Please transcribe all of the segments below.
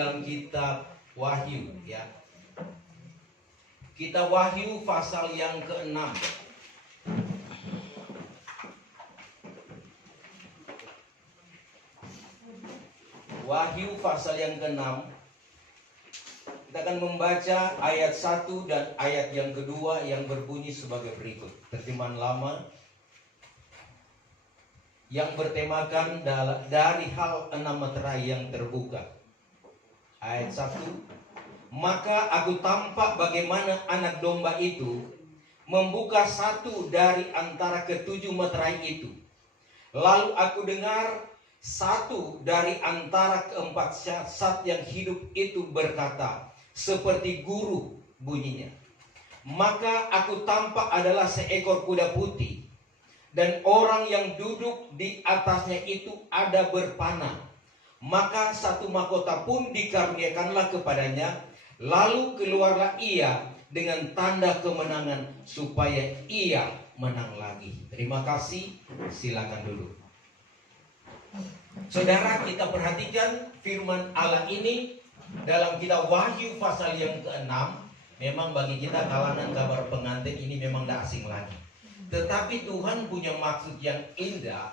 dalam kitab Wahyu ya. Kitab Wahyu pasal yang ke-6. Wahyu pasal yang ke-6. Kita akan membaca ayat 1 dan ayat yang kedua yang berbunyi sebagai berikut. Terjemahan lama yang bertemakan dari hal 6 meterai yang terbuka. Ayat 1. Maka aku tampak bagaimana anak domba itu membuka satu dari antara ketujuh meterai itu. Lalu aku dengar satu dari antara keempat zat yang hidup itu berkata, seperti guru bunyinya. Maka aku tampak adalah seekor kuda putih, dan orang yang duduk di atasnya itu ada berpanah. Maka satu mahkota pun dikaruniakanlah kepadanya. Lalu keluarlah ia dengan tanda kemenangan supaya ia menang lagi. Terima kasih, silakan duduk. Saudara, kita perhatikan firman Allah ini dalam kitab Wahyu pasal yang ke-6. Memang bagi kita kalangan kabar pengantin ini memang tidak asing lagi. Tetapi Tuhan punya maksud yang indah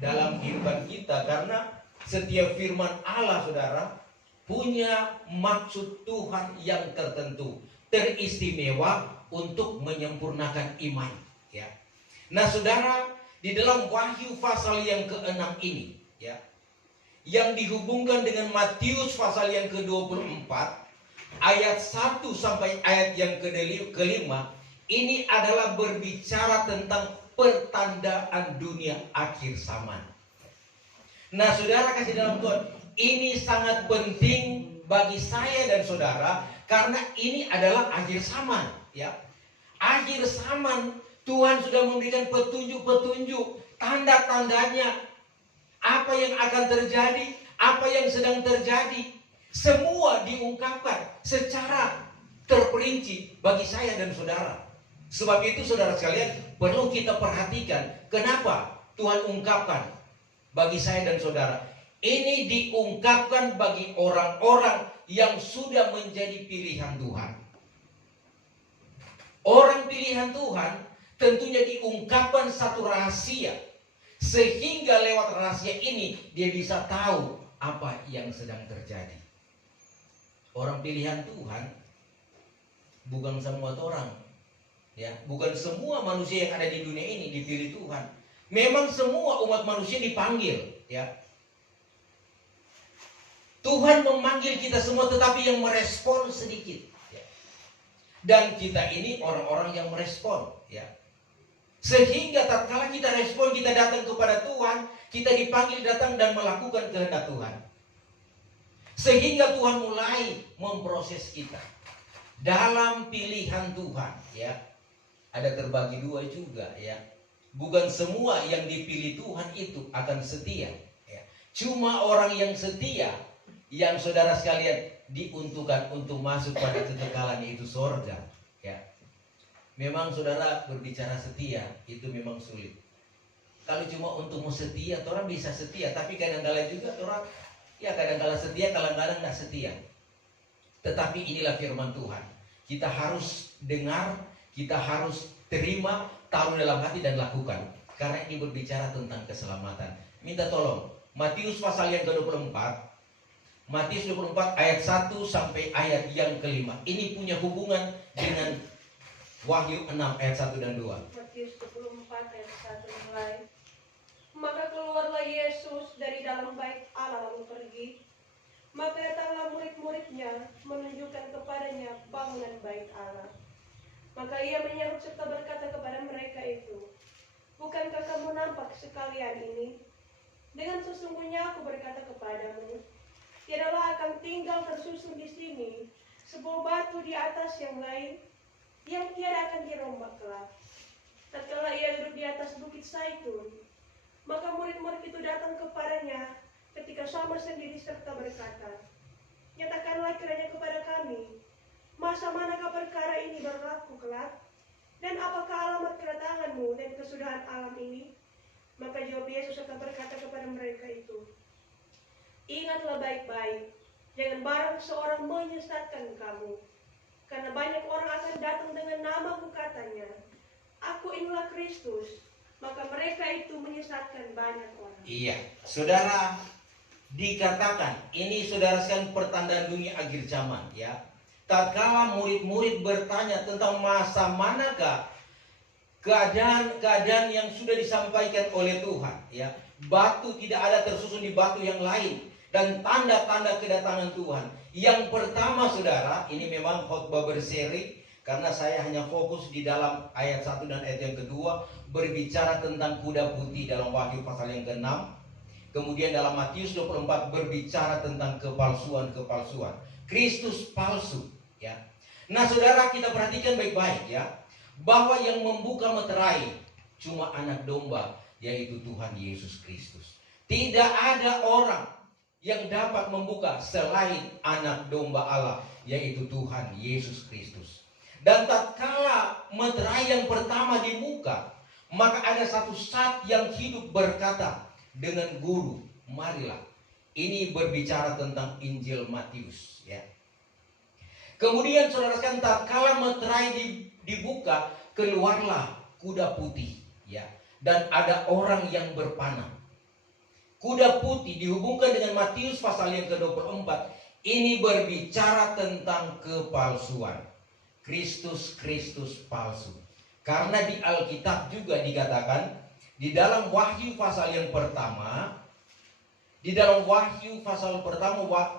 dalam kehidupan kita, karena setiap firman Allah, saudara, punya maksud Tuhan yang tertentu, teristimewa untuk menyempurnakan iman. Ya. Nah, saudara, di dalam Wahyu pasal yang ke-6 ini, ya, yang dihubungkan dengan Matius pasal yang ke-24, ayat 1 sampai ayat yang ke-5, ini adalah berbicara tentang pertandaan dunia akhir zaman. Nah, saudara kasih dalam Tuhan, ini sangat penting bagi saya dan saudara, karena ini adalah akhir zaman, ya. Akhir zaman, Tuhan sudah memberikan petunjuk-petunjuk, tanda-tandanya, apa yang akan terjadi, apa yang sedang terjadi, semua diungkapkan secara terperinci bagi saya dan saudara. Sebab itu, saudara sekalian, perlu kita perhatikan kenapa Tuhan ungkapkan bagi saya dan saudara. Ini diungkapkan bagi orang-orang yang sudah menjadi pilihan Tuhan. Orang pilihan Tuhan tentunya diungkapkan satu rahasia, sehingga lewat rahasia ini dia bisa tahu apa yang sedang terjadi. Orang pilihan Tuhan bukan semua orang, ya, bukan semua manusia yang ada di dunia ini dipilih Tuhan. Memang semua umat manusia dipanggil, ya. Tuhan memanggil kita semua, tetapi yang merespon sedikit, ya. Dan kita ini orang-orang yang merespon, ya. Sehingga tatkala kita respon, kita datang kepada Tuhan, kita dipanggil datang dan melakukan kehendak Tuhan. Sehingga Tuhan mulai memproses kita dalam pilihan Tuhan, ya. Ada terbagi dua juga, ya. Bukan semua yang dipilih Tuhan itu akan setia, ya. Cuma orang yang setia yang saudara sekalian diuntukkan untuk masuk pada kekekalan, yaitu sorga, ya. Memang saudara berbicara setia itu memang sulit. Kalau cuma untuk mau setia, orang bisa setia, tapi kadang-kadang juga orang, ya, kadang-kadang setia, kadang-kadang tidak setia. Tetapi inilah firman Tuhan. Kita harus dengar, kita harus terima, taruh dalam hati dan lakukan. Karena ini berbicara tentang keselamatan. Minta tolong, Matius pasal yang ke-24, Matius 24 ayat 1 sampai ayat yang ke-5. Ini punya hubungan dengan Wahyu 6 ayat 1 dan 2. Matius 24 ayat 1 mulai. Maka keluarlah Yesus dari dalam bait Allah lalu pergi. Maka datanglah murid-muridnya menunjukkan kepadanya bangunan bait Allah. Maka ia menyahut serta berkata kepada mereka itu, bukankah kamu nampak sekalian ini? Dengan sesungguhnya aku berkata kepadamu, tiadalah akan tinggal tersusun di sini sebuah batu di atas yang lain yang tiada akan dirombak kelak. Tatkala ia duduk di atas bukit Zaitun, maka murid-murid itu datang kepadanya ketika sama sendiri serta berkata, nyatakanlah kiranya kepada kami, masa manakah perkara ini berlaku kelak? Dan apakah alamat kedatanganmu dan kesudahan alam ini? Maka jawab Yesus serta berkata kepada mereka itu, ingatlah baik-baik Jangan barang seorang menyesatkan kamu. Karena banyak orang akan datang dengan namaku katanya, aku inilah Kristus. Maka mereka itu menyesatkan banyak orang. Iya, saudara, dikatakan ini saudara sekalian pertanda dunia akhir zaman ya. Tatkala murid-murid bertanya tentang masa manakah keadaan yang sudah disampaikan oleh Tuhan ya. Batu tidak ada tersusun di batu yang lain dan tanda-tanda kedatangan Tuhan. Yang pertama saudara, ini memang khotbah berseri karena saya hanya fokus di dalam ayat 1 dan ayat yang kedua berbicara tentang kuda putih dalam Wahyu pasal yang ke-6. Kemudian dalam Matius 24 berbicara tentang kepalsuan-kepalsuan. Kristus palsu ya. Nah, saudara, kita perhatikan baik-baik ya, bahwa yang membuka meterai cuma anak domba, yaitu Tuhan Yesus Kristus. Tidak ada orang yang dapat membuka selain anak domba Allah, yaitu Tuhan Yesus Kristus. Dan tatkala meterai yang pertama dibuka, maka ada satu saat yang hidup berkata dengan guru, marilah. Ini berbicara tentang Injil Matius ya. Kemudian saudara sekalian, tatkala meterai dibuka, keluarlah kuda putih ya. Dan ada orang yang berpanah. Kuda putih dihubungkan dengan Matius pasal yang ke-24. Ini berbicara tentang kepalsuan. Kristus palsu. Karena di Alkitab juga dikatakan di dalam Wahyu pasal yang pertama,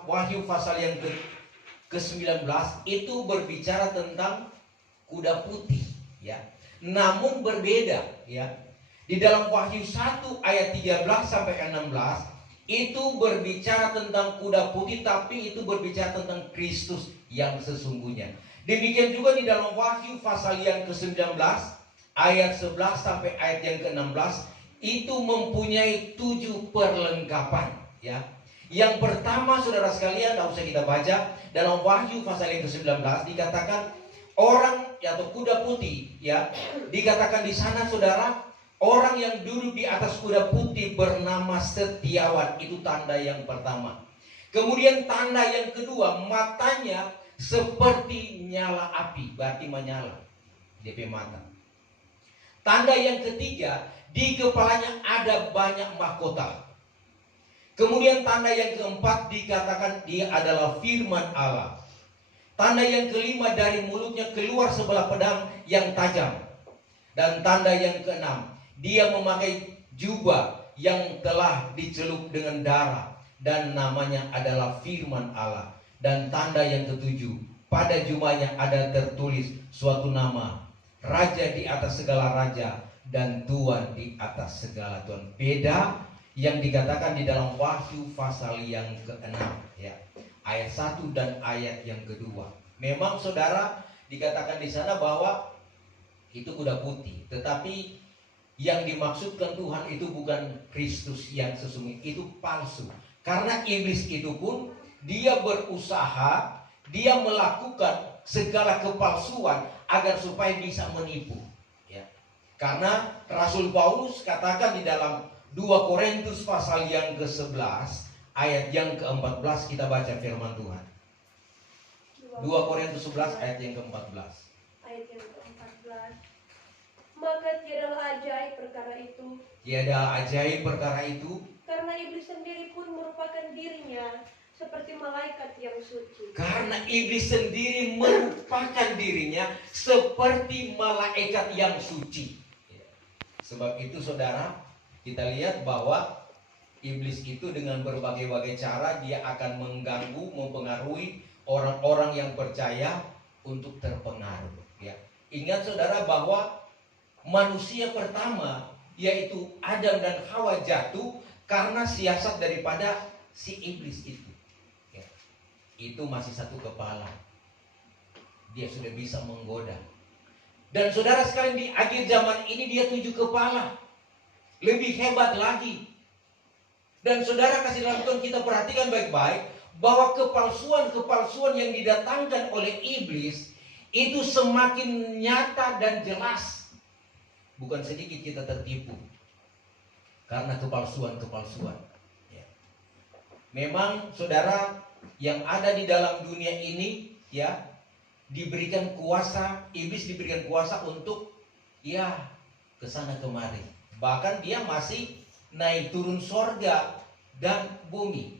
Wahyu pasal yang ke-19 itu berbicara tentang kuda putih ya. Namun berbeda ya. Di dalam Wahyu 1 ayat 13 sampai 16 itu berbicara tentang kuda putih, tapi itu berbicara tentang Kristus yang sesungguhnya. Demikian juga di dalam Wahyu pasal yang ke-19 ayat 11 sampai ayat yang ke-16 itu mempunyai 7 perlengkapan ya. Yang pertama saudara sekalian, tidak usah kita baca, dalam Wahyu pasal yang ke-19 dikatakan orang atau kuda putih ya. Dikatakan di sana saudara, orang yang duduk di atas kuda putih bernama Setiawan. Itu tanda yang pertama. Kemudian tanda yang kedua, matanya seperti nyala api, berarti menyala DP mata. Tanda yang ketiga, di kepalanya ada banyak mahkota. Kemudian tanda yang keempat dikatakan dia adalah firman Allah. Tanda yang kelima, dari mulutnya keluar sebelah pedang yang tajam. Dan tanda yang keenam, dia memakai jubah yang telah dicelup dengan darah dan namanya adalah firman Allah. Dan tanda yang ketujuh, pada jubahnya ada tertulis suatu nama, Raja di atas segala raja dan Tuhan di atas segala Tuhan. Beda yang dikatakan di dalam Wahyu pasal yang ke-6 ya. Ayat 1 dan ayat yang kedua. Memang saudara dikatakan di sana bahwa itu kuda putih, tetapi yang dimaksudkan Tuhan itu bukan Kristus yang sesungguhnya, itu palsu. Karena iblis itu pun dia berusaha, dia melakukan segala kepalsuan agar supaya bisa menipu ya. Karena Rasul Paulus katakan di dalam 2 Korintus pasal yang ke-11 ayat yang ke-14, kita baca firman Tuhan. 2 Korintus 11 ayat yang ke-14. Ayat yang ke-14. Maka tiadalah ajaib perkara itu. Tiada ajaib perkara itu. Karena iblis sendiri pun merupakan dirinya seperti malaikat yang suci. Karena iblis sendiri merupakan dirinya seperti malaikat yang suci. Sebab itu saudara, kita lihat bahwa iblis itu dengan berbagai-bagai cara dia akan mengganggu, mempengaruhi orang-orang yang percaya untuk terpengaruh ya. Ingat saudara bahwa manusia pertama yaitu Adam dan Hawa jatuh karena siasat daripada si iblis itu ya. Itu masih satu kepala, dia sudah bisa menggoda. Dan saudara sekalian, di akhir zaman ini dia 7 kepala, lebih hebat lagi. Dan saudara kasih dalam Tuhan, kita perhatikan baik-baik bahwa kepalsuan-kepalsuan yang didatangkan oleh iblis itu semakin nyata dan jelas. Bukan sedikit kita tertipu karena kepalsuan-kepalsuan ya. Memang saudara yang ada di dalam dunia ini ya diberikan kuasa, iblis diberikan kuasa untuk ya ke sana kemari. Bahkan dia masih naik turun sorga dan bumi.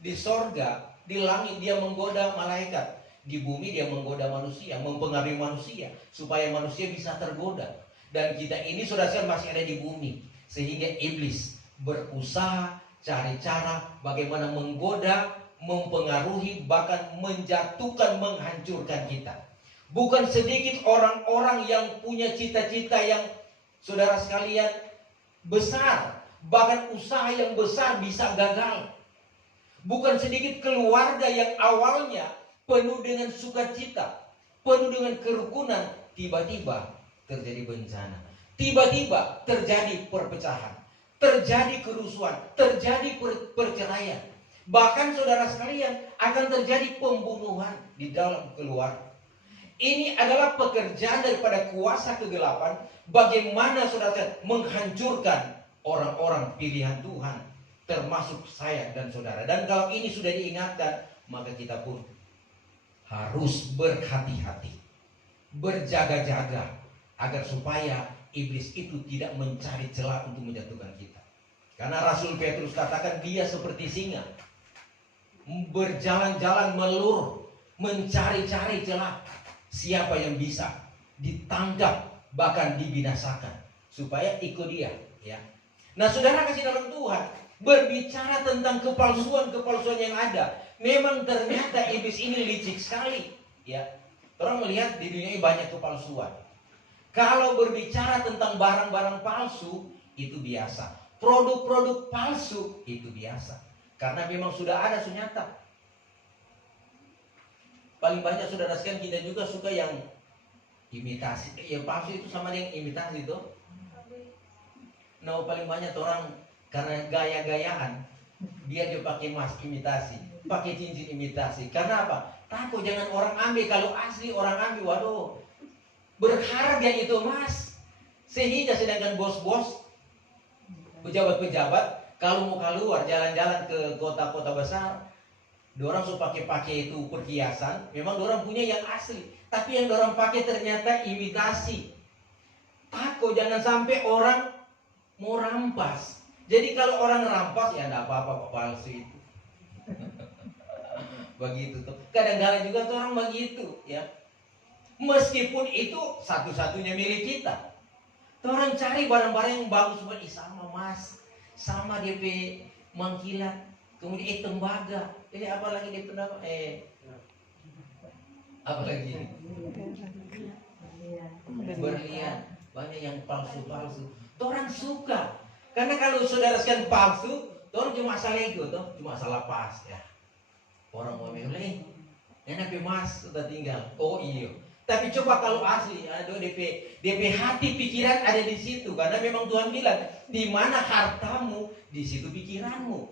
Di sorga, di langit dia menggoda malaikat. Di bumi dia menggoda manusia, mempengaruhi manusia supaya manusia bisa tergoda. Dan kita ini saudara masih ada di bumi. Sehingga iblis berusaha cari cara bagaimana menggoda, mempengaruhi, bahkan menjatuhkan, menghancurkan kita. Bukan sedikit orang-orang yang punya cita-cita yang saudara sekalian besar, bahkan usaha yang besar bisa gagal. Bukan sedikit keluarga yang awalnya penuh dengan sukacita, penuh dengan kerukunan, tiba-tiba terjadi bencana. Tiba-tiba terjadi perpecahan, terjadi kerusuhan, terjadi perceraian. Bahkan saudara sekalian akan terjadi pembunuhan di dalam keluarga. Ini adalah pekerjaan daripada kuasa kegelapan. Bagaimana saudara menghancurkan orang-orang pilihan Tuhan, termasuk saya dan saudara. Dan kalau ini sudah diingatkan, maka kita pun harus berhati-hati, berjaga-jaga, agar supaya iblis itu tidak mencari celah untuk menjatuhkan kita. Karena Rasul Petrus katakan dia seperti singa, berjalan-jalan melur, mencari-cari celah. Siapa yang bisa ditangkap, bahkan dibinasakan, supaya ikut dia ya. Nah saudara kasih dalam Tuhan, berbicara tentang kepalsuan-kepalsuan yang ada, memang ternyata iblis ini licik sekali ya. Orang melihat di dunia ini banyak kepalsuan. Kalau berbicara tentang barang-barang palsu, itu biasa. Produk-produk palsu, itu biasa. Karena memang sudah ada sunyata. Paling banyak saudara sekalian kita juga suka yang imitasi. Yang palsu itu sama dengan imitasi itu. Nah paling banyak orang karena gaya-gayaan, dia pakai emas imitasi, pakai cincin imitasi. Karena apa? Takut jangan orang ambil. Kalau asli orang ambil, waduh, berharga itu emas. Sehingga sedangkan bos-bos, pejabat-pejabat, kalau mau keluar jalan-jalan ke kota-kota besar, dorang so pakai itu perhiasan. Memang dorang punya yang asli, tapi yang dorang pakai ternyata imitasi. Takut jangan sampai orang mau rampas. Jadi kalau orang rampas ya enggak apa-apa, palsu itu. Begitu tuh. Kadang-kadang juga tuh orang begitu ya. Meskipun itu satu-satunya milik kita. Tuh orang cari barang-barang yang bagus, sama mas, sama DP mangkilat, kemudian tembaga. Ini apalagi DP apalagi berlian. Banyak yang palsu-palsu. Tuh orang suka. Karena kalau saudara sekalian palsu, tuh orang cuma asal ego, tuh cuma salah pas ya. Orang mau milih, enak mas sudah tinggal. Oh iya. Tapi coba kalau asli, aduh DP hati pikiran ada di situ. Karena memang Tuhan bilang, di mana hartamu, di situ pikiranmu.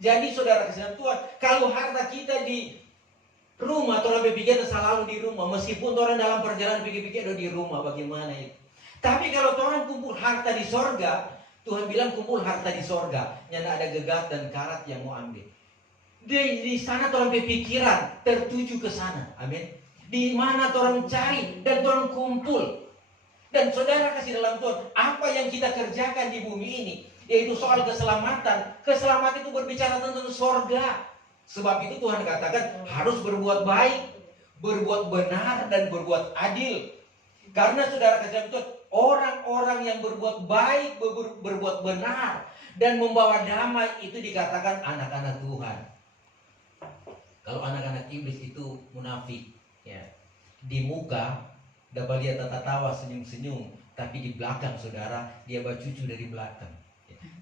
Jadi saudara kasih Tuhan, kalau harta kita di rumah, orang berpikir selalu di rumah. Meskipun orang dalam perjalanan pikir-pikir di rumah, bagaimana itu. Tapi kalau orang kumpul harta di sorga, Tuhan bilang kumpul harta di sorga. Yang ada gegat dan karat yang mau ambil. Di sana orang berpikiran tertuju ke sana. Amin. Di mana orang cari dan orang kumpul. Dan saudara kasih dalam Tuhan, apa yang kita kerjakan di bumi ini, yaitu soal keselamatan. Keselamatan itu berbicara tentang sorga. Sebab itu Tuhan katakan harus berbuat baik, berbuat benar, dan berbuat adil. Karena saudara kasih dalam Tuhan, orang-orang yang berbuat baik, berbuat benar, dan membawa damai, itu dikatakan anak-anak Tuhan. Kalau anak-anak iblis itu munafik, ya, di muka dapat dia tawa senyum-senyum, tapi di belakang saudara dia bercucu dari belakang.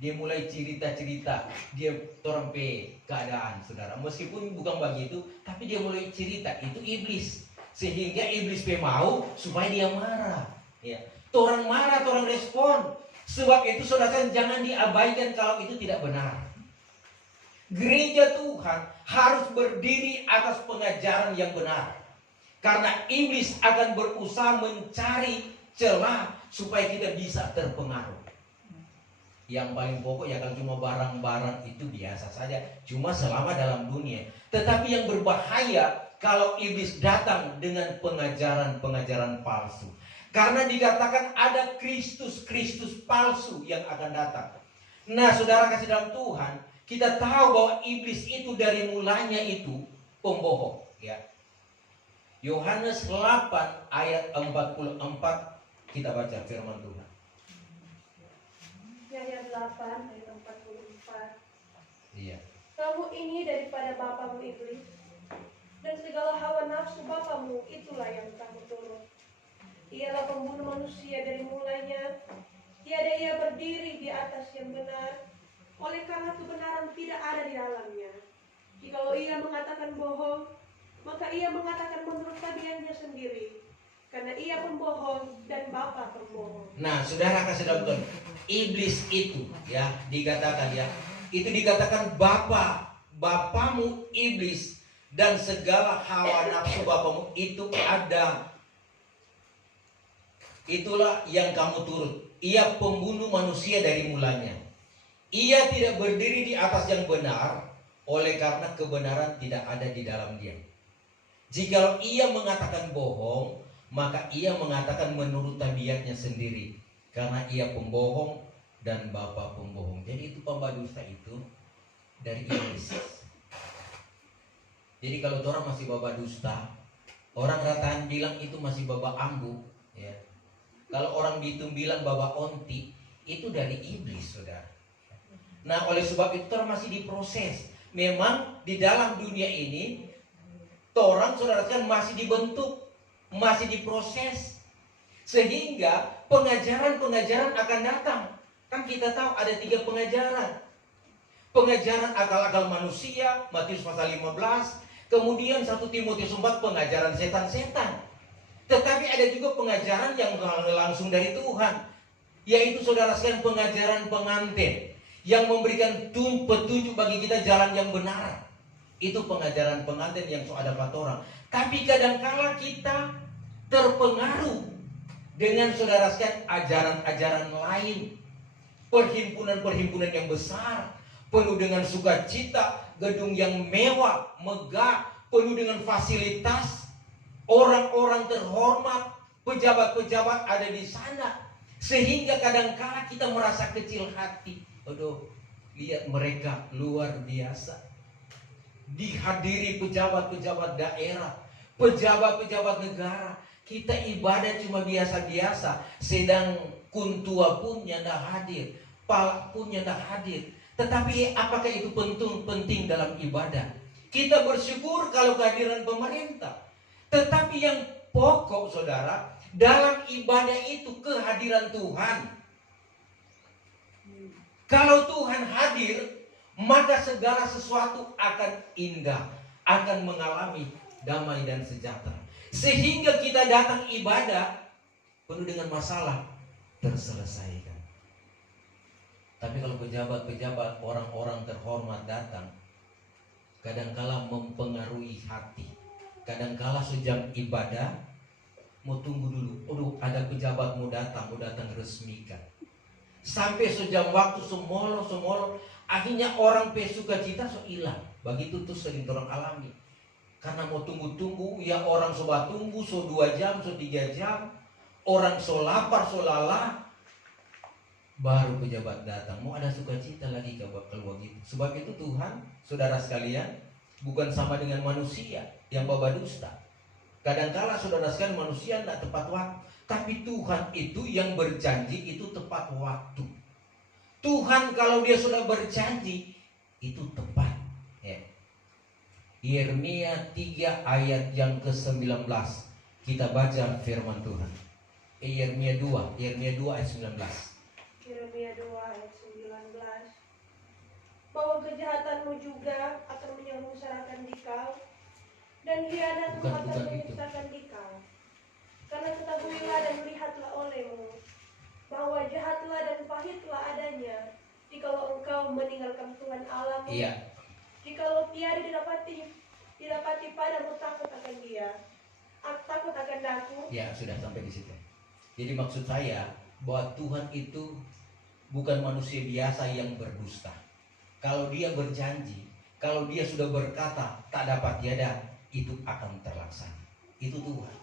Dia mulai cerita-cerita, dia torpe keadaan saudara. Meskipun bukan begitu, tapi dia mulai cerita. Itu iblis, sehingga iblis mau supaya dia marah. Ya, orang marah, orang respon. Sebab itu saudara jangan diabaikan kalau itu tidak benar. Gereja Tuhan harus berdiri atas pengajaran yang benar. Karena iblis akan berusaha mencari celah supaya kita bisa terpengaruh. Yang paling pokok ya kalau cuma barang-barang itu biasa saja, cuma selama dalam dunia. Tetapi yang berbahaya kalau iblis datang dengan pengajaran-pengajaran palsu. Karena dikatakan ada Kristus palsu yang akan datang. Nah, saudara kasih dalam Tuhan, kita tahu bahwa iblis itu dari mulanya itu pembohong, ya. Yohanes 8 ayat 44, kita baca firman Tuhan. Ayat 8 ayat 44. Iya. Kamu ini daripada bapamu iblis, dan segala hawa nafsu bapamu itulah yang kamu turut. Ialah pembunuh manusia dari mulanya, tiada ia berdiri di atas yang benar, oleh karena kebenaran tidak ada di dalamnya. Jikalau ia mengatakan bohong, maka ia mengatakan menurut tabiatnya sendiri, karena ia pembohong dan bapa pembohong. Nah, saudara kasih dalam Tuhan, iblis itu ya dikatakan ya, itu dikatakan bapamu iblis, dan segala hawa nafsu bapamu itu ada. Itulah yang kamu turut. Ia pembunuh manusia dari mulanya. Ia tidak berdiri di atas yang benar, oleh karena kebenaran tidak ada di dalam dia. Jikalau ia mengatakan bohong, maka ia mengatakan menurut tabiatnya sendiri, karena ia pembohong dan bapa pembohong. Jadi itu pembah dusta itu dari iblis. Jadi kalau orang masih baba dusta, orang rataan bilang itu masih baba ambu, ya. Kalau orang Bitung bilang baba onti, itu dari iblis, saudara. Nah, oleh sebab itu orang masih diproses. Memang di dalam dunia ini, orang saudara kan masih dibentuk, masih diproses, sehingga pengajaran-pengajaran akan datang. Kan kita tahu ada 3 pengajaran. Pengajaran akal-akal manusia, Matius pasal 15. Kemudian 1 Timotius 4, pengajaran setan-setan. Tetapi ada juga pengajaran yang langsung dari Tuhan, yaitu saudara sekalian pengajaran pengantin yang memberikan petunjuk bagi kita jalan yang benar. Itu pengajaran pengantin yang ada 4 orang. Tapi kadangkala kita terpengaruh dengan saudara sekalian ajaran-ajaran lain, perhimpunan-perhimpunan yang besar, penuh dengan sukacita, gedung yang mewah, megah, penuh dengan fasilitas, orang-orang terhormat, pejabat-pejabat ada di sana, sehingga kadangkala kita merasa kecil hati. Aduh, lihat mereka luar biasa, dihadiri pejabat-pejabat daerah, pejabat-pejabat negara. Kita ibadah cuma biasa-biasa, sedang kuntua pun tidak hadir, palak pun tidak hadir. Tetapi apakah itu penting dalam ibadah? Kita bersyukur kalau kehadiran pemerintah. Tetapi yang pokok, saudara, dalam ibadah itu kehadiran Tuhan. Kalau Tuhan hadir, maka segala sesuatu akan indah, akan mengalami damai dan sejahtera. Sehingga kita datang ibadah penuh dengan masalah terselesaikan. Tapi kalau pejabat-pejabat, orang-orang terhormat datang, kadangkala mempengaruhi hati. Kadangkala sejam ibadah mau tunggu dulu. Aduh, ada pejabat mau datang resmikan. Sampai sejam waktu semolo, akhirnya orang pesuka cita so hilang. Begitu tuh sering orang alami. Karena mau tunggu-tunggu, ya orang sobat tunggu so 2 jam, so 3 jam. Orang so lapar, so lelah, baru pejabat datang. Mau ada sukacita lagi kalau begitu. Sebab itu Tuhan, saudara sekalian, bukan sama dengan manusia yang baba dusta. Kadangkala saudara sekalian manusia tidak tepat waktu, tapi Tuhan itu yang berjanji itu tepat waktu. Tuhan kalau dia sudah berjanji itu tepat. Ya. Yeremia 3 ayat yang ke-19. Kita baca firman Tuhan. Yeremia 2 ayat 19. Yeremia 2 ayat 19. Bahwa kejahatanmu juga akan menyengsarakan dikau, dan hianatmu akan menyusahkan dikau. Karena ketahuilah dan lihatlah olehmu, bahwa jahatlah dan pahitlah adanya, jikalau engkau meninggalkan Tuhan Allahmu. Iya. Jikalau tiada didapati padamu takut akan Dia, takut akan Aku. Ya, sudah sampai di situ. Jadi maksud saya bahwa Tuhan itu bukan manusia biasa yang berdusta. Kalau dia berjanji, kalau dia sudah berkata tak dapat tiada, itu akan terlaksana. Itu Tuhan.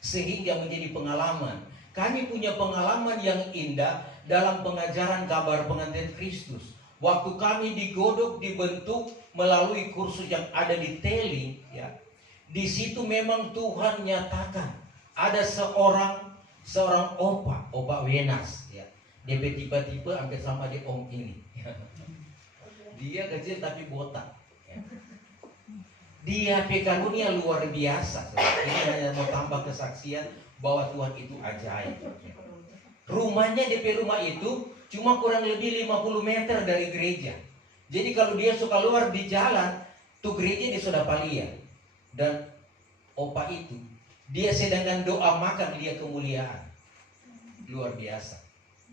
Sehingga menjadi pengalaman. Kami punya pengalaman yang indah dalam pengajaran kabar pengantin Kristus. Waktu kami digodok, dibentuk melalui kursus yang ada di Teli, ya. Di situ memang Tuhan nyatakan ada seorang opa Wenas, ya. DP tipe-tipe hampir sama di om ini. Dia kecil tapi botak. Ya. Dia karunia luar biasa. Ini hanya mau tambah kesaksian bahwa Tuhan itu ajaib. Rumahnya DP rumah itu cuma kurang lebih 50 meter dari gereja. Jadi kalau dia suka keluar di jalan, tuh gereja di Sodapalia. Dan opa itu, dia sedangkan doa makan dia kemuliaan. Luar biasa.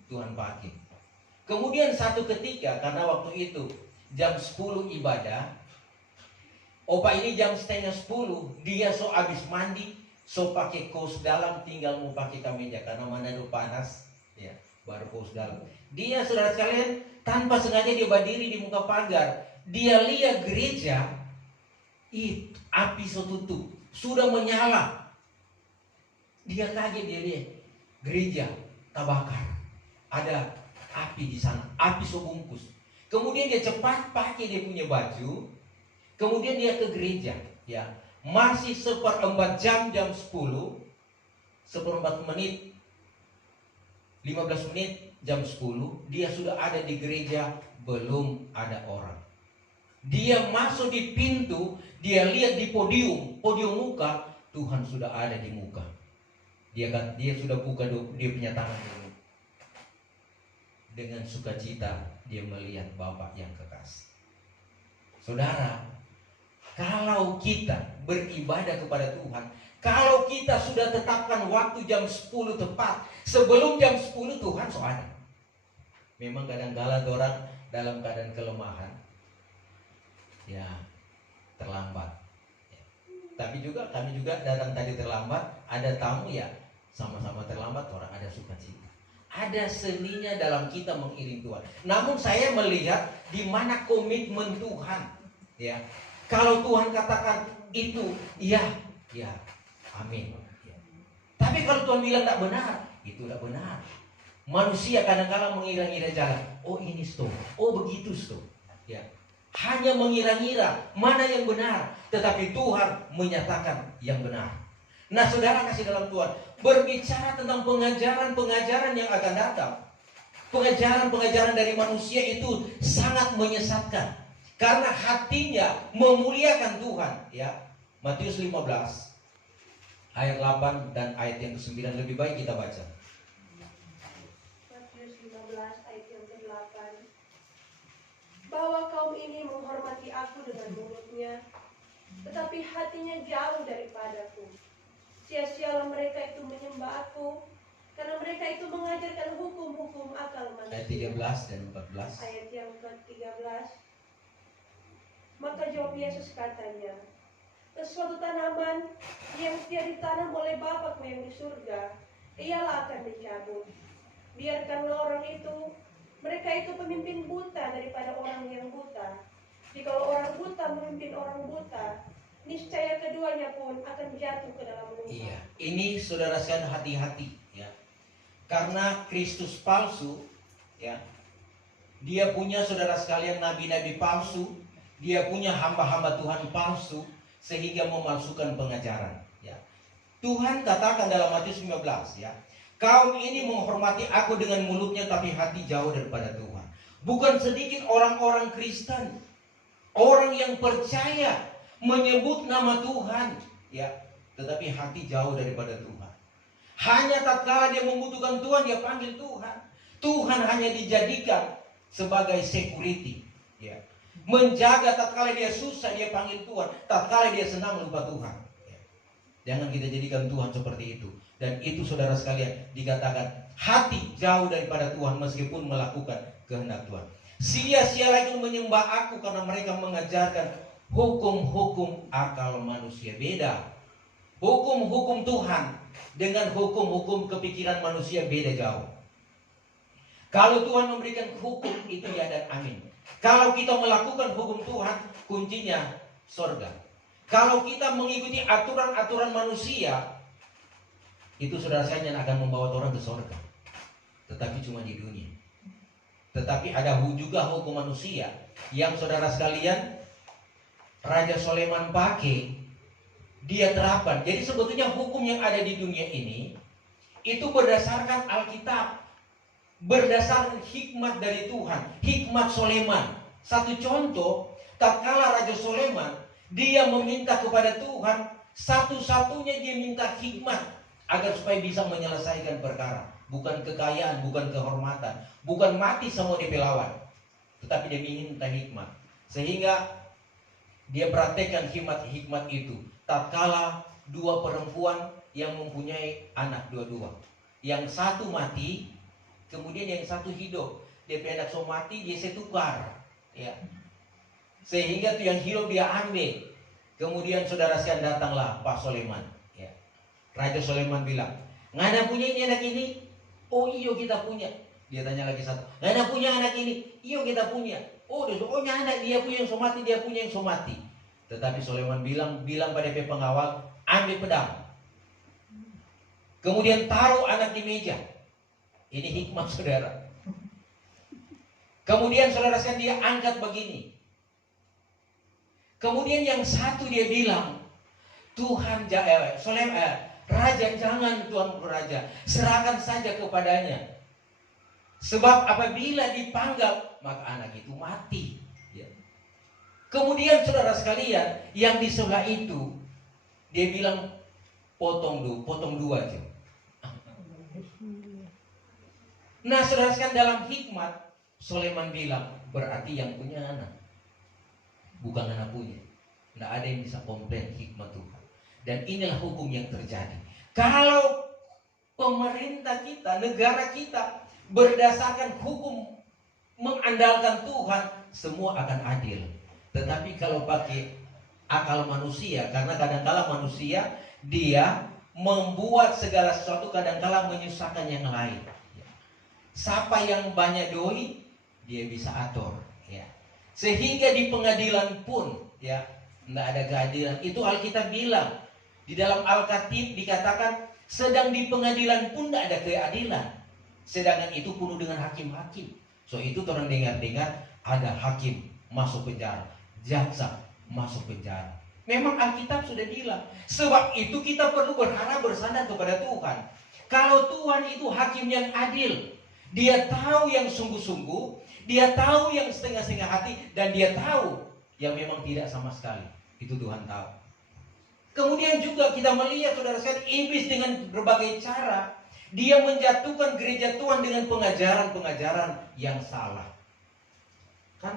Tuhan pakai. Kemudian satu ketika, karena waktu itu jam 10 ibadah, opa ini jam setengah 10, dia so abis mandi, so pakai kaos dalam, tinggal mau pakai kemeja karena Manado panas, ya, baru kaos dalam. Dia, saudara sekalian, tanpa sengaja dia berdiri di muka pagar, dia lihat gereja, itu api so tutup, sudah menyala. Dia kaget, dia lihat gereja terbakar, ada api di sana, api so bungkus. Kemudian dia cepat pakai dia punya baju, kemudian dia ke gereja, ya. Masih 1/4 jam, jam 10, 1/4 menit, 15 menit, jam 10, dia sudah ada di gereja, belum ada orang. Dia masuk di pintu, dia lihat di podium muka, Tuhan sudah ada di muka. Dia sudah buka dia punya tangan dulu. Dengan sukacita dia melihat Bapa yang kekasih. Saudara, kalau kita beribadah kepada Tuhan, kalau kita sudah tetapkan waktu jam 10 tepat, sebelum jam 10 Tuhan so ada. Memang kadang-kala orang dalam keadaan kelemahan, ya, terlambat. Ya. Tapi juga kami juga datang tadi terlambat, ada tamu ya, sama-sama terlambat, orang ada sukacita. Ada seninya dalam kita mengiring Tuhan. Namun saya melihat di mana komitmen Tuhan, ya. Kalau Tuhan katakan itu, ya, amin. Ya. Tapi kalau Tuhan bilang tidak benar, itu tidak benar. Manusia kadang-kadang mengira-ngira jalan. Oh ini stop, oh begitu stop. Ya. Hanya mengira-ngira mana yang benar, tetapi Tuhan menyatakan yang benar. Nah, saudara kasih dalam Tuhan, berbicara tentang pengajaran-pengajaran yang akan datang. Pengajaran-pengajaran dari manusia itu sangat menyesatkan. Karena hatinya memuliakan Tuhan, ya. Matius 15 ayat 8 dan ayat yang ke-9, lebih baik kita baca. Matius 15 ayat yang ke-8. Bahwa kaum ini menghormati aku dengan mulutnya, tetapi hatinya jauh daripadaku. Sia-sialah mereka itu menyembah aku, karena mereka itu mengajarkan hukum-hukum akal manusia. Ayat 13 dan 14. Ayat yang ke-13. Maka jawab Yesus katanya, suatu tanaman yang tidak ditanam oleh Bapakmu yang di surga, ialah akan dicabut. Biarkanlah orang itu, mereka itu pemimpin buta daripada orang yang buta. Jikalau orang buta memimpin orang buta, niscaya keduanya pun akan jatuh ke dalam lubang. Iya, ini saudara sekalian hati-hati, ya. Karena Kristus palsu, ya. Dia punya saudara sekalian nabi-nabi palsu, dia punya hamba-hamba Tuhan palsu, sehingga memalsukan pengajaran, ya. Tuhan katakan dalam Matius 15, ya. Kaum ini menghormati aku dengan mulutnya, tapi hati jauh daripada Tuhan. Bukan sedikit orang-orang Kristen, orang yang percaya menyebut nama Tuhan, ya, tetapi hati jauh daripada Tuhan. Hanya tatkala dia membutuhkan Tuhan, dia panggil Tuhan. Tuhan hanya dijadikan sebagai security, ya. Menjaga tatkala dia susah, dia panggil Tuhan. Tatkala dia senang, lupa Tuhan, ya. Jangan kita jadikan Tuhan seperti itu. Dan itu saudara sekalian dikatakan hati jauh daripada Tuhan meskipun melakukan kehendak Tuhan. Sia-sia lagi menyembah aku karena mereka mengajarkan hukum-hukum akal manusia. Beda. Hukum-hukum Tuhan dengan hukum-hukum kepikiran manusia beda jauh. Kalau Tuhan memberikan hukum, itu ya dan amin. Kalau kita melakukan hukum Tuhan, kuncinya sorga. Kalau kita mengikuti aturan-aturan manusia, itu saudara sekalian akan membawa orang ke sorga. Tetapi cuma di dunia. Tetapi ada juga hukum manusia yang saudara sekalian Raja Soleman pakai, dia terapkan. Jadi sebetulnya hukum yang ada di dunia ini itu berdasarkan Alkitab, berdasarkan hikmat dari Tuhan, hikmat Soleman. Satu contoh, tatkala Raja Soleman dia meminta kepada Tuhan, satu-satunya dia minta hikmat agar supaya bisa menyelesaikan perkara. Bukan kekayaan, bukan kehormatan, bukan mati semua di pelawan, tetapi dia minta hikmat. Sehingga dia praktekkan hikmat itu. Tatkala dua perempuan yang mempunyai anak dua-dua, yang satu mati, kemudian yang satu hidup. Dia anak so mati, dia setukar, ya. Sehingga tuh yang hidup dia ambil. Kemudian saudara sekalian datanglah Pak Soleman, ya. Raja Soleman bilang, "Ngana punya ini anak ini?" "Oh iyo kita punya." Dia tanya lagi satu, "Ngana punya anak ini?" "Iyo kita punya." "Oh anak dia punya yang so mati, dia punya yang so mati." Tetapi Soleman bilang pada pengawal, "Ambil pedang." Kemudian taruh anak di meja. Ini hikmat saudara. Kemudian saudara sekalian dia angkat begini. Kemudian yang satu dia bilang, "Raja jangan Tuan Raja, serahkan saja kepadanya. Sebab apabila dipanggal, maka anak itu mati." Ya. Kemudian saudara sekalian, yang di sebelah itu, dia bilang, potong dua aja. Nah saudara sekalian, dalam hikmat, Soleman bilang, berarti yang punya anak, bukan anak punya. Tidak ada yang bisa komplain hikmat Tuhan. Dan inilah hukum yang terjadi. Kalau pemerintah kita, negara kita berdasarkan hukum, mengandalkan Tuhan, semua akan adil. Tetapi kalau pakai akal manusia, karena kadang-kala manusia dia membuat segala sesuatu, kadang-kala menyusahkan yang lain. Siapa yang banyak doi, dia bisa atur, ya. Sehingga di pengadilan pun, ya, tidak ada keadilan. Itu Alkitab bilang. Di dalam Al-Katib dikatakan, sedang di pengadilan pun tidak ada keadilan. Sedangkan itu penuh dengan hakim-hakim. So itu orang dengar-dengar ada hakim masuk penjara, jaksa masuk penjara. Memang Alkitab sudah bilang. Sebab itu kita perlu berharap bersandar kepada Tuhan. Kalau Tuhan itu hakim yang adil, dia tahu yang sungguh-sungguh, dia tahu yang setengah-setengah hati, dan dia tahu yang memang tidak sama sekali. Itu Tuhan tahu. Kemudian juga kita melihat saudara sekalian, iblis dengan berbagai cara dia menjatuhkan gereja Tuhan dengan pengajaran-pengajaran yang salah. Kan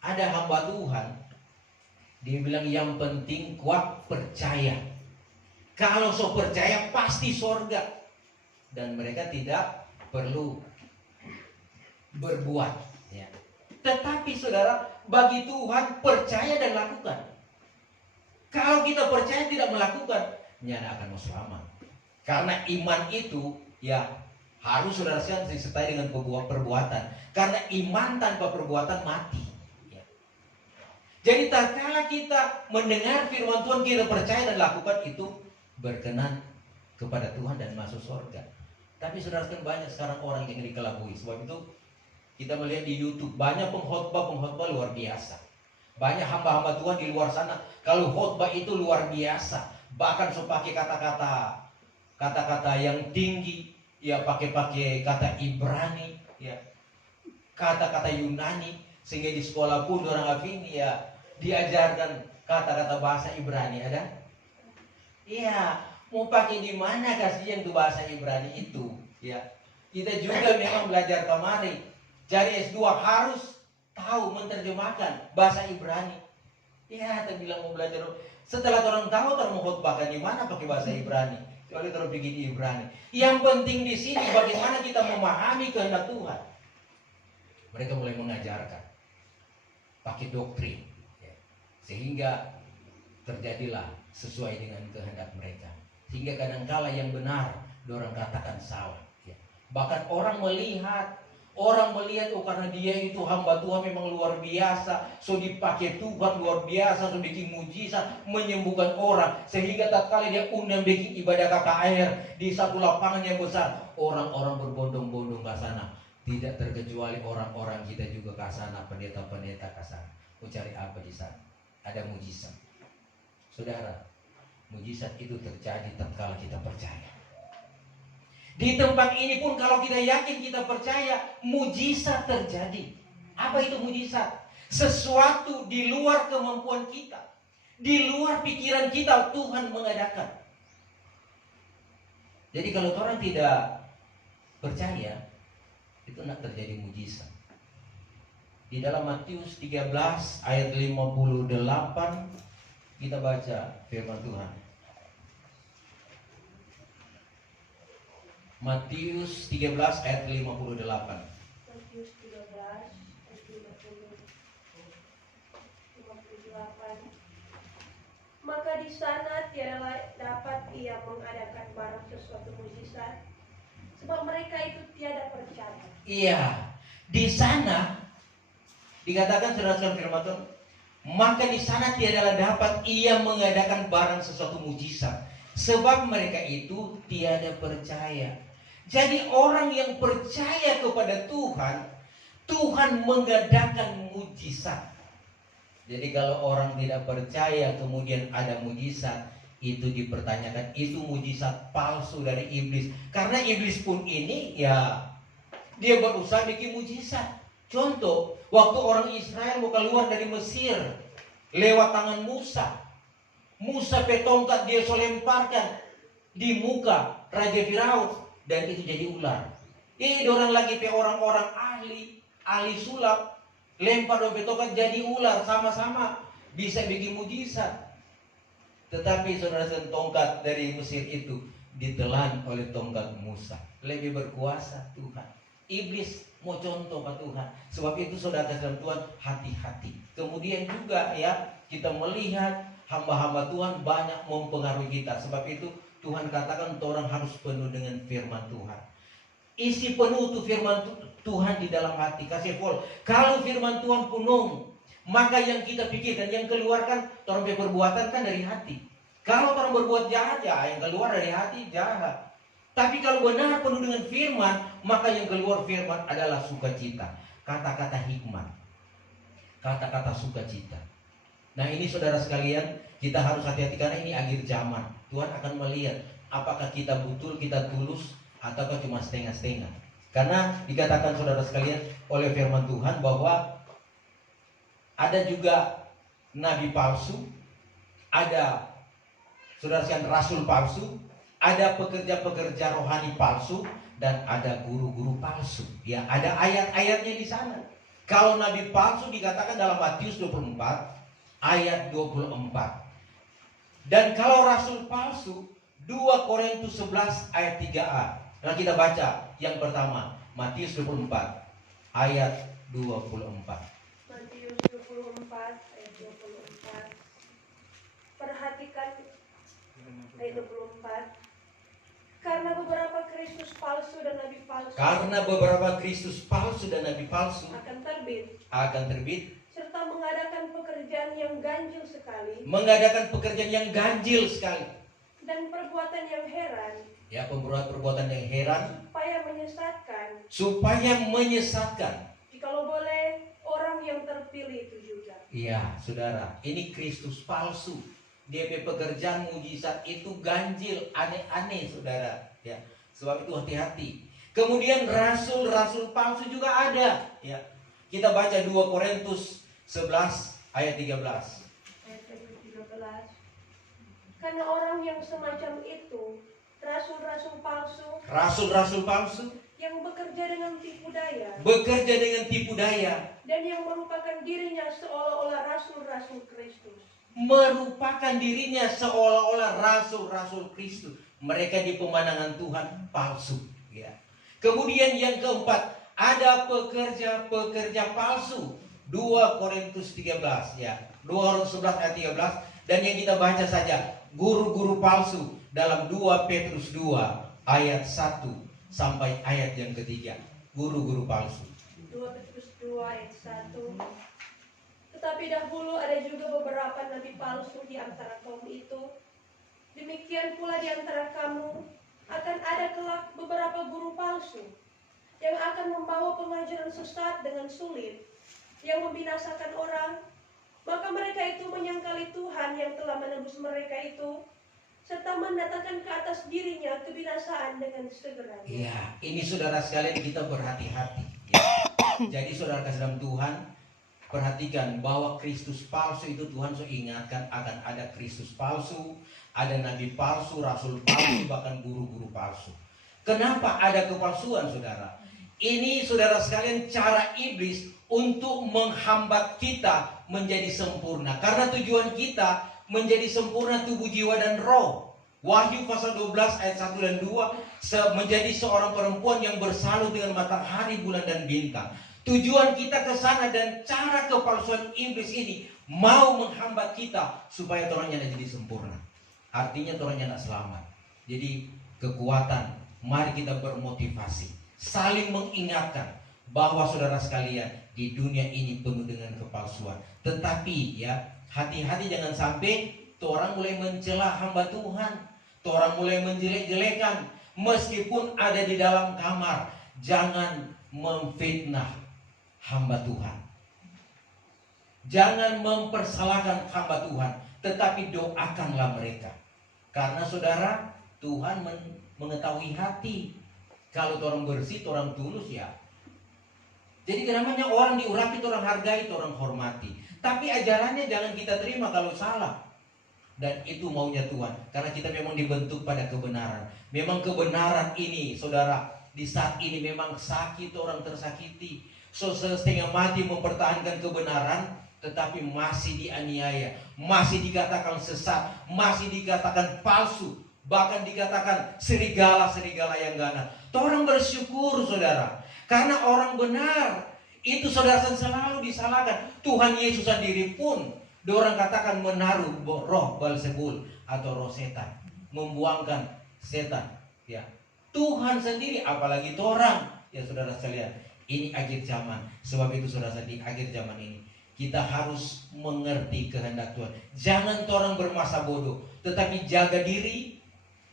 ada hamba Tuhan, dia bilang yang penting kuat percaya. Kalau so percaya pasti sorga. Dan mereka tidak perlu berbuat, ya. Tetapi saudara, bagi Tuhan percaya dan lakukan. Kalau kita percaya tidak melakukan, nyana akan mau selamat. Karena iman itu, ya, harus saudara sekalian disertai dengan perbuatan. Karena iman tanpa perbuatan mati, ya. Jadi tatkala kita mendengar firman Tuhan, kita percaya dan lakukan, itu berkenan kepada Tuhan dan masuk surga. Tapi saudara sekalian, banyak sekarang orang yang dikelabui. Sebab itu kita melihat di YouTube banyak pengkhotbah luar biasa. Banyak hamba-hamba Tuhan di luar sana, kalau khotbah itu luar biasa. Bahkan so pakai kata-kata yang tinggi, ya, pakai kata Ibrani, ya, kata-kata Yunani, sehingga di sekolah pun orang ini, ya, diajarkan kata-kata bahasa Ibrani. Ada? Iya, mau pakai di mana kasihan tuh bahasa Ibrani itu, ya. Kita juga memang belajar kemari, cari S2 harus tahu menerjemahkan bahasa Ibrani. Ya, kita bilang mau belajar. Setelah orang tahu, orang mau khotbahkan di mana pakai bahasa Ibrani. Kalau orang pergi di Ibrani. Yang penting di sini bagaimana kita memahami kehendak Tuhan. Mereka mulai mengajarkan pakai doktrin, ya. Sehingga terjadilah sesuai dengan kehendak mereka. Sehingga kadangkala yang benar orang katakan salah, ya. Bahkan orang melihat Orang melihat, oh karena dia itu hamba Tuhan memang luar biasa, so dipakai Tuhan luar biasa, so bikin mujizat, menyembuhkan orang. Sehingga tatkala dia undang bikin ibadah KKR di satu lapangan yang besar, orang-orang berbondong-bondong ke sana. Tidak terkecuali orang-orang kita juga ke sana, pendeta-pendeta ke sana. Mau cari apa di sana? Ada mujizat. Saudara, mujizat itu terjadi tatkala kita percaya. Di tempat ini pun kalau kita yakin, kita percaya, mujizat terjadi. Apa itu mujizat? Sesuatu di luar kemampuan kita, di luar pikiran kita, Tuhan mengadakan. Jadi kalau orang tidak percaya, itu tidak terjadi mujizat. Di dalam Matius 13 ayat 58 kita baca firman Tuhan. Matius 13 ayat 58. Matius 13 ayat 58. Maka di sana tiada dapat ia mengadakan barang sesuatu mujizat, sebab mereka itu tiada percaya. Iya, di sana dikatakan saudara firman Tuhan, maka di sana tiada dapat ia mengadakan barang sesuatu mujizat, sebab mereka itu tiada percaya. Jadi orang yang percaya kepada Tuhan, Tuhan mengadakan mujizat. Jadi kalau orang tidak percaya kemudian ada mujizat, itu dipertanyakan, itu mujizat palsu dari iblis. Karena iblis pun ini ya, dia berusaha bikin mujizat. Contoh, waktu orang Israel mau keluar dari Mesir lewat tangan Musa, Musa petongkat dia lemparkan di muka Raja Firaun, dan itu jadi ular. Ini orang lagi pe orang-orang ahli sulap, lempar petongkat jadi ular, sama-sama bisa bikin mujizat. Tetapi saudara, tongkat dari Mesir itu ditelan oleh tongkat Musa. Lebih berkuasa Tuhan. Iblis mau contoh ke Tuhan. Sebab itu saudara dalam Tuhan, hati-hati. Kemudian juga ya, kita melihat hamba-hamba Tuhan banyak mempengaruhi kita. Sebab itu Tuhan katakan orang harus penuh dengan firman Tuhan. Isi penuh itu firman Tuhan di dalam hati. Kasih full. Kalau firman Tuhan penuh, maka yang kita pikirkan, yang keluarkan orang perbuatan kan dari hati. Kalau orang berbuat jahat, ya yang keluar dari hati jahat. Tapi kalau benar penuh dengan firman, maka yang keluar firman adalah sukacita. Kata-kata hikmat, kata-kata sukacita. Nah ini saudara sekalian, kita harus hati-hati karena ini akhir zaman. Tuhan akan melihat apakah kita betul, kita tulus, ataukah cuma setengah-setengah. Karena dikatakan saudara sekalian oleh firman Tuhan bahwa ada juga nabi palsu, ada saudara sekalian rasul palsu, ada pekerja-pekerja rohani palsu, dan ada guru-guru palsu. Ya, ada ayat-ayatnya di sana. Kalau nabi palsu dikatakan dalam Matius 24 ayat 24. Dan kalau rasul palsu 2 Korintus 11 ayat 3a. Nah kita baca yang pertama, Matius 24 ayat 24. Matius 24 ayat 24. Perhatikan ayat 24. Karena beberapa Kristus palsu dan nabi palsu. Karena beberapa Kristus palsu dan nabi palsu akan terbit. Serta mengadakan pekerjaan yang ganjil sekali. Dan perbuatan yang heran. Ya, perbuatan yang heran. Supaya menyesatkan. Jikalau boleh, orang yang terpilih itu juga. Iya, saudara. Ini Kristus palsu. Dia pekerjaan mujizat itu ganjil, aneh-aneh, saudara. Ya, sebab itu hati-hati. Kemudian rasul-rasul palsu juga ada. Ya, kita baca 2 Korintus 11 ayat 13. Ayat 13. Karena orang yang semacam itu, rasul-rasul palsu, yang bekerja dengan tipu daya, dan yang merupakan dirinya seolah-olah rasul-rasul Kristus. Mereka di pemandangan Tuhan palsu. Ya. Kemudian yang keempat, ada pekerja palsu. 2 Korintus 13 ya. 2 Korintus 11 ayat 13. Dan yang kita baca saja, guru-guru palsu dalam 2 Petrus 2 ayat 1 sampai ayat yang ketiga. Guru-guru palsu. 2 Petrus 2 ayat 1. Tetapi dahulu ada juga beberapa nabi palsu di antara kaum itu. Demikian pula di antara kamu akan ada kelak beberapa guru palsu yang akan membawa pengajaran sesat dengan sulit yang membinasakan orang. Maka mereka itu menyangkali Tuhan yang telah menebus mereka itu, serta mendatangkan ke atas dirinya kebinasaan dengan segera. Ya, ini saudara sekalian kita berhati-hati. Ya. Jadi saudara kasih dalam Tuhan, perhatikan bahwa Kristus palsu itu Tuhan sudah ingatkan akan ada Kristus palsu, ada nabi palsu, rasul palsu, bahkan guru-guru palsu. Kenapa ada kepalsuan saudara? Ini saudara sekalian cara iblis untuk menghambat kita menjadi sempurna. Karena tujuan kita menjadi sempurna tubuh, jiwa, dan roh. Wahyu pasal 12 ayat 1 dan 2, menjadi seorang perempuan yang bersalut dengan matahari, bulan, dan bintang. Tujuan kita ke sana, dan cara kepalsuan iblis ini mau menghambat kita supaya orangnya tidak jadi sempurna. Artinya orangnya tidak selamat. Jadi kekuatan, mari kita bermotivasi, saling mengingatkan bahwa saudara sekalian di dunia ini penuh dengan kepalsuan. Tetapi ya, hati-hati jangan sampai orang mulai mencela hamba Tuhan, orang mulai menjelek-jelekan meskipun ada di dalam kamar. Jangan memfitnah hamba Tuhan, jangan mempersalahkan hamba Tuhan, tetapi doakanlah mereka. Karena saudara, Tuhan mengetahui hati. Kalau orang bersih, orang tulus ya. Jadi namanya orang diurapi, orang hargai, orang hormati. Tapi ajarannya jangan kita terima kalau salah. Dan itu maunya Tuhan. Karena kita memang dibentuk pada kebenaran. Memang kebenaran ini, saudara, di saat ini memang sakit, orang tersakiti. Setengah mati mempertahankan kebenaran, tetapi masih dianiaya, masih dikatakan sesat, masih dikatakan palsu, bahkan dikatakan serigala-serigala yang ganas. Orang bersyukur saudara, karena orang benar itu saudara selalu disalahkan. Tuhan Yesus sendiri pun orang katakan menaruh roh Beelzebul atau roh setan, membuangkan setan. Ya, Tuhan sendiri, apalagi orang. Ya saudara sekalian, ini akhir zaman. Sebab itu saudara, di akhir zaman ini kita harus mengerti kehendak Tuhan. Jangan orang bermasa bodoh, tetapi jaga diri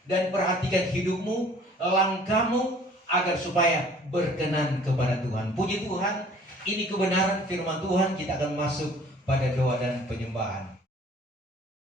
dan perhatikan hidupmu, langkahmu, agar supaya berkenan kepada Tuhan. Puji Tuhan, ini kebenaran firman Tuhan. Kita akan masuk pada doa dan penyembahan.